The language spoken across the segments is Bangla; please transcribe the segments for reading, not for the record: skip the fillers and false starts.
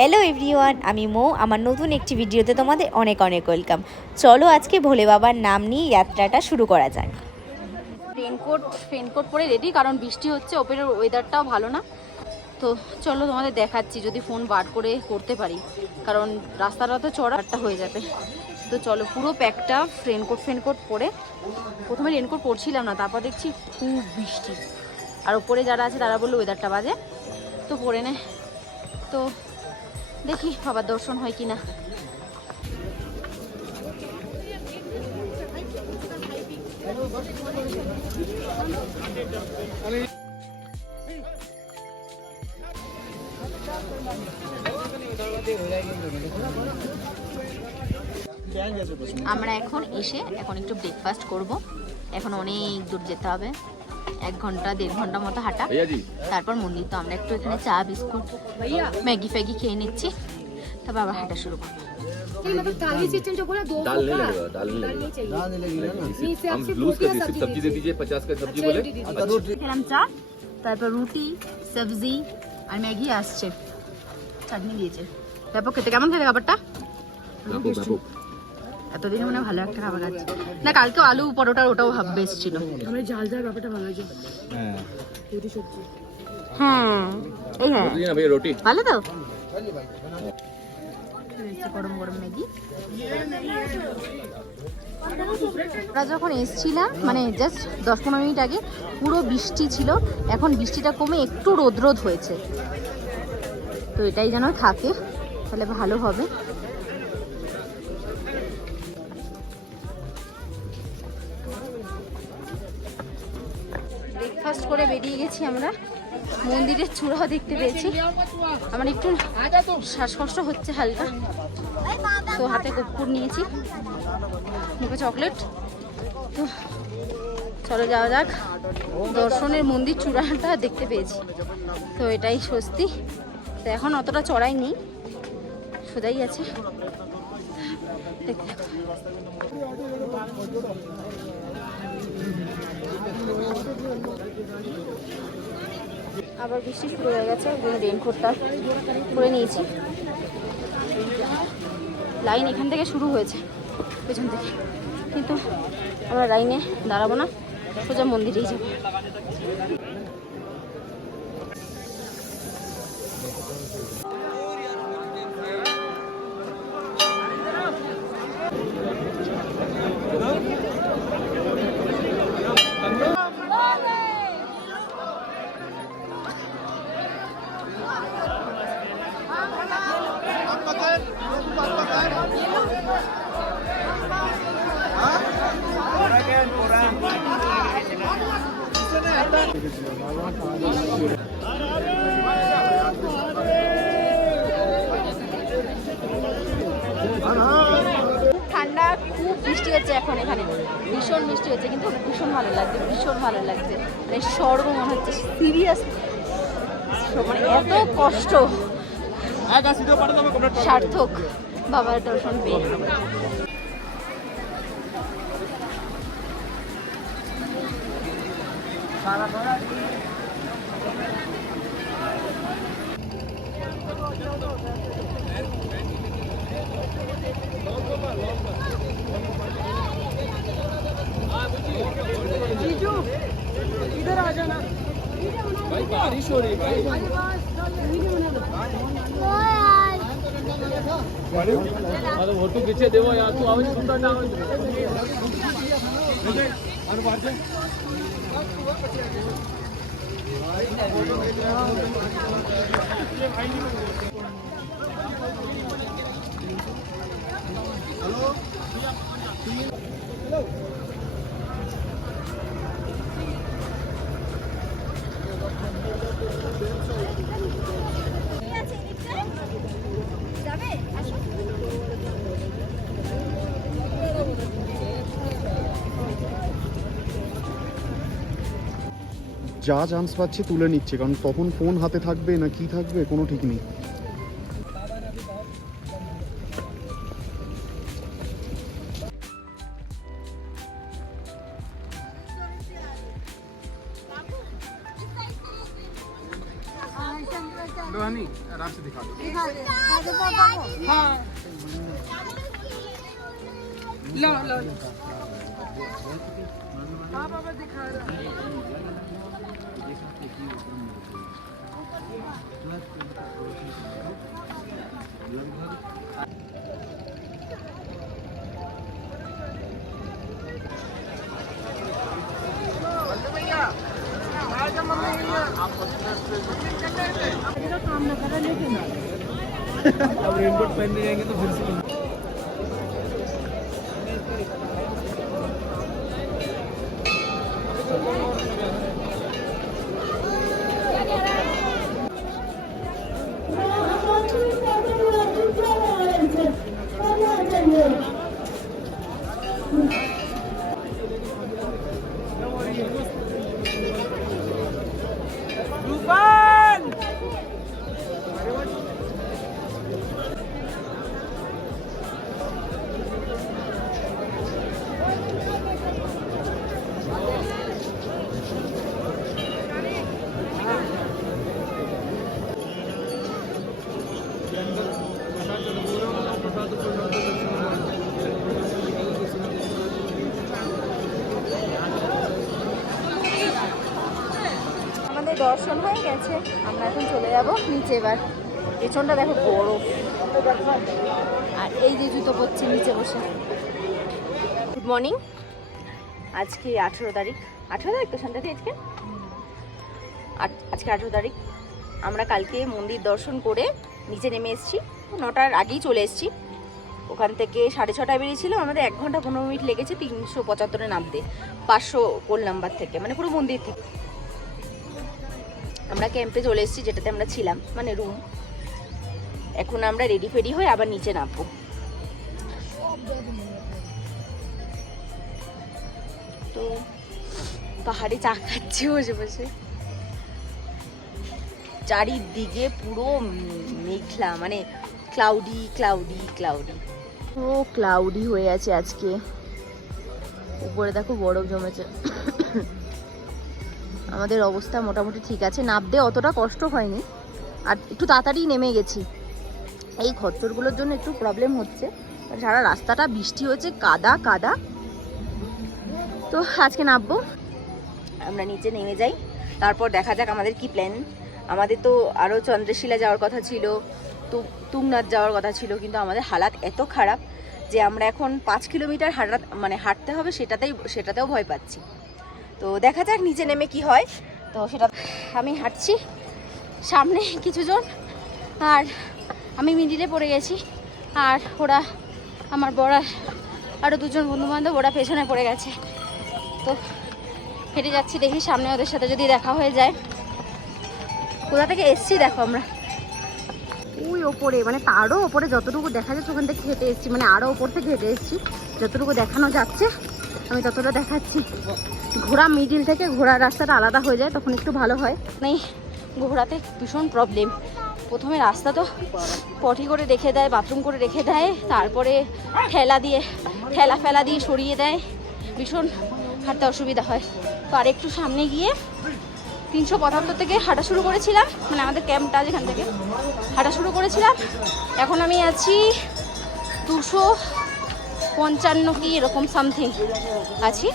হ্যালো এভরিওয়ান, আমি মৌ। আমার নতুন একটি ভিডিওতে তোমাদের অনেক অনেক ওয়েলকাম। চলো আজকে ভোলে বাবার নাম নিয়ে যাত্রাটা শুরু করা যাক। রেনকোট পরে রেডি, কারণ বৃষ্টি হচ্ছে, ওপরের ওয়েদারটাও ভালো না। তো চলো তোমাদের দেখাচ্ছি, যদি ফোন বার করে করতে পারি, কারণ রাস্তাটা তো চড়াটা হয়ে যাবে। তো চলো, পুরো প্যাকটা রেনকোট পরে। প্রথমে রেনকোট পরছিলাম না, তারপর দেখছি খুব বৃষ্টি, আর ওপরে যারা আছে তারা বললো ওয়েদারটা বাজে, তো পরে নে। তো দেখি বাবার দর্শন হয় কিনা। আমরা এখন একটু ব্রেকফাস্ট করব। এখন অনেক দূর যেতে হবে, 1 ঘন্টা 1.5 ঘন্টা মতো হাঁটা, তারপর মন্দির। তো আমরা একটু এখানে চা বিস্কুট ম্যাগি ফ্যাগি খেয়ে নিচ্ছি, তারপর আবার হাঁটা শুরু করবো। थाली सिस्टम जो बोला 2 दाल नहीं लगेगा, दाल नहीं लगेगा ना। हम लूज कर दीजिए, सब्जी दे दीजिए 50 का सब्जी बोले। খেলাম চা, তারপর রুটি সবজি আর ম্যাগি আসছে, চাটনি দিয়েছে। তারপর খেতে কেমন খেতে খাবারটা? এতদিনে মনে ভালো একটা খাবার আছে না। কালকে আলু পরোটা ওটাও বেস্ট ছিল। আমরা ঝাল ঝাল ব্যাপারটা ভালো লাগে। হ্যাঁ রুটি সবজি। হ্যাঁ এই হ্যাঁ ना भैया रोटी ভালো তো। গরম গরম ম্যাগি। আমরা যখন এসছিলাম, মানে জাস্ট 10-15 মিনিট আগে পুরো বৃষ্টি ছিল, এখন বৃষ্টিটা কমে একটু রোদ হয়েছে। তো এটাই যেন থাকে, তাহলে ভালো হবে। ব্রেকফাস্ট করে বেরিয়ে গেছি আমরা, মন্দিরের চূড়াও দেখতে পেয়েছি। আমার একটু শ্বাসকষ্ট হচ্ছে হালকা, তো হাতে কর্পূর নিয়েছি, মুখে চকলেট। তো চলো যাওয়া যাক। দর্শনের মন্দির চূড়াটা দেখতে পেয়েছি, তো এটাই স্বস্তি। তো এখন অতটা চড়াই নেই, সোজাই আছে। দেখতে আবার বৃষ্টি শুরু হয়ে গেছে, ওই জন্য রেনকোটটা পরে নিয়েছি। লাইন এখান থেকে শুরু হয়েছে, পেছন থেকে, কিন্তু আমরা লাইনে দাঁড়াবো না, সোজা মন্দিরেই যাবো। ঠান্ডা, খুব বৃষ্টি হচ্ছে এখন, এখানে ভীষণ বৃষ্টি হচ্ছে, কিন্তু ভীষণ ভালো লাগছে, ভীষণ ভালো লাগছে। মানে স্বর্গ মনে হচ্ছে, সিরিয়াস, মানে এত কষ্ট সার্থক বাবার দর্শন পেয়ে। इधर आ जाना भाई, बारिश हो रही है भाई। अरे फोटो खींचे देवो यार, तू आवाज सुनता ना। যা চান্স পাচ্ছে তুলে নিচ্ছে, কারণ তখন ফোন হাতে থাকবে না কি থাকবে কোনো ঠিক নেই। लो हनी, आराम से दिखा दो। हाँ लो लो लो हाँ बाबा दिखा रहा है काम न करा लेकिन अब रेनकोट पहनने जाएंगे तो फिर से আমাদের দর্শন হয়ে গেছে, আমরা এখন চলে যাব নিচে। এবার পেছনটা দেখো বরফ, আর এই যে জুতো পরছি নিচে বসে। গুড মর্নিং, আজকে 18 তারিখ। 18 তারিখ তো সন্ধ্যাতে আজকে, আজকে 18 তারিখ। আমরা কালকে মন্দির দর্শন করে নিচে নেমে এসেছি, 9টার আগেই চলে এসেছি। ওখান থেকে 6:30 বেরিয়েছিলাম, আমাদের 1 ঘন্টা 15 মিনিট লেগেছে 375-এ নামতে, 500 কোল নাম্বার থেকে, মানে পুরো মন্দির থেকে। আমরা ক্যাম্পে চলে এসেছি, যেটাতে আমরা ছিলাম, মানে রুম। এখন আমরা রেডি ফেডি হয়ে আবার নিচে নামবো। তো পাহাড়ে চা খাচ্ছি বসে বসে, চারিদিকে পুরো মেঘলা, মানে ক্লাউডি ক্লাউডি ক্লাউডি, ও ক্লাউডি হয়ে আছে আজকে। উপরে দেখো বরফ জমেছে। আমাদের অবস্থা মোটামুটি ঠিক আছে, নামতে অতটা কষ্ট হয়নি, আর একটু তাড়াতাড়ি নেমে গেছি। এই খচ্চরগুলোর জন্য একটু প্রবলেম হচ্ছে, সারা রাস্তাটা বৃষ্টি হচ্ছে, কাদা কাদা। তো আজকে নামবো, আমরা নিচে নেমে যাই, তারপর দেখা যাক আমাদের কি প্ল্যান। আমাদের তো আরও চন্দ্রশিলা যাওয়ার কথা ছিল, তো তুংনাথ যাওয়ার কথা ছিল, কিন্তু আমাদের হালাত এত খারাপ যে আমরা এখন 5 কিলোমিটার হাঁটতে হবে, সেটাতেও ভয় পাচ্ছি। তো দেখা যাক নিচে নেমে কি হয়। তো সেটা আমি হাঁটছি, সামনে কিছুজন, আর আমি মিডিলে পড়ে গেছি, আর ওরা আমার বড় আরও 2জন বন্ধুবান্ধব ওরা পেছনে পড়ে গেছে। তো হেঁটে যাচ্ছি, দেখি সামনে ওদের সাথে যদি দেখা হয়ে যায়। কোথা থেকে এসছি দেখো, আমরা ওই ওপরে, মানে তারও ওপরে যতটুকু দেখা যাচ্ছে ওখান থেকে হেঁটে এসেছি, মানে আরও ওপর থেকে হেঁটে এসেছি, যতটুকু দেখানো যাচ্ছে আমি ততটা দেখাচ্ছি। ঘোড়া মিডিল থেকে ঘোড়ার রাস্তাটা আলাদা হয়ে যায়, তখন একটু ভালো হয়। নেই, ঘোড়াতে ভীষণ প্রবলেম। প্রথমে রাস্তা তো পটি করে রেখে দেয়, বাথরুম করে রেখে দেয়, তারপরে ঠেলা ফেলা দিয়ে সরিয়ে দেয়, ভীষণ হাঁটতে অসুবিধা হয়। তো আর একটু সামনে গিয়ে 375 থেকে হাঁটা শুরু করেছিলাম, মানে আমাদের ক্যাম্পটা যেখান থেকে হাঁটা শুরু করেছিলাম, এখন আমি আছি 255 কি এরকম সামথিং আছি।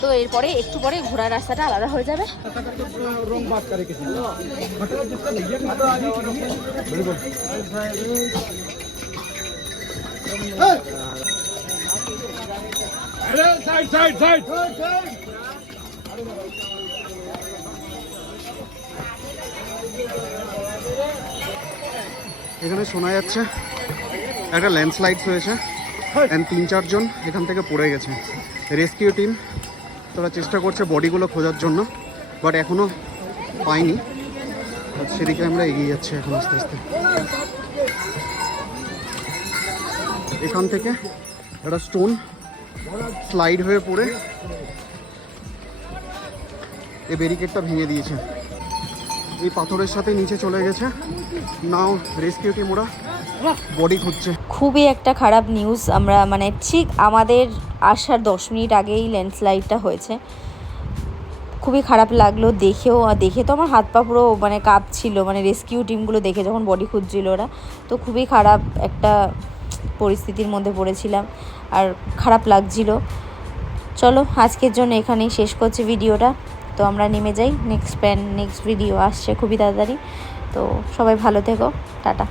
তো এরপরে একটু পরে ঘোড়ার রাস্তাটা আলাদা হয়ে যাবে। এখানে শোনা যাচ্ছে একটা ল্যান্ডস্লাইড হয়েছে, অ্যান্ড 3-4 জন এখান থেকে পড়ে গেছে। রেস্কিউ টিম তোরা চেষ্টা করছে বডিগুলো খোঁজার জন্য, বাট এখনও পাইনি। সেদিকে আমরা এগিয়ে যাচ্ছি এখন আস্তে আস্তে। এখান থেকে একটা স্টোন স্লাইড হয়ে পড়ে এই ব্যারিকেডটা ভেঙে দিয়েছে, এই পাথরের সাথে নিচে চলে গেছে। নাও রেস্কিউ টিম ওরা বডি খুঁজছে। খুবই একটা খারাপ নিউজ। আমরা মানে ঠিক আমাদের আসার 10 মিনিট আগেই ল্যান্ডস্লাইডটা হয়েছে। খুবই খারাপ লাগলো দেখেও, আর দেখে তো আমার হাত পা পুরো মানে কাঁপছিল, মানে রেস্কিউ টিমগুলো দেখে যখন বডি খুঁজছিল ওরা, তো খুবই খারাপ একটা পরিস্থিতির মধ্যে পড়েছিলাম আর খারাপ লাগছিল। চলো আজকের জন্য এখানেই শেষ করছি ভিডিওটা। তো আমরা নেমে যাই, নেক্সট ভিডিও আসছে খুবই তাড়াতাড়ি। তো সবাই ভালো থেকো, টাটা।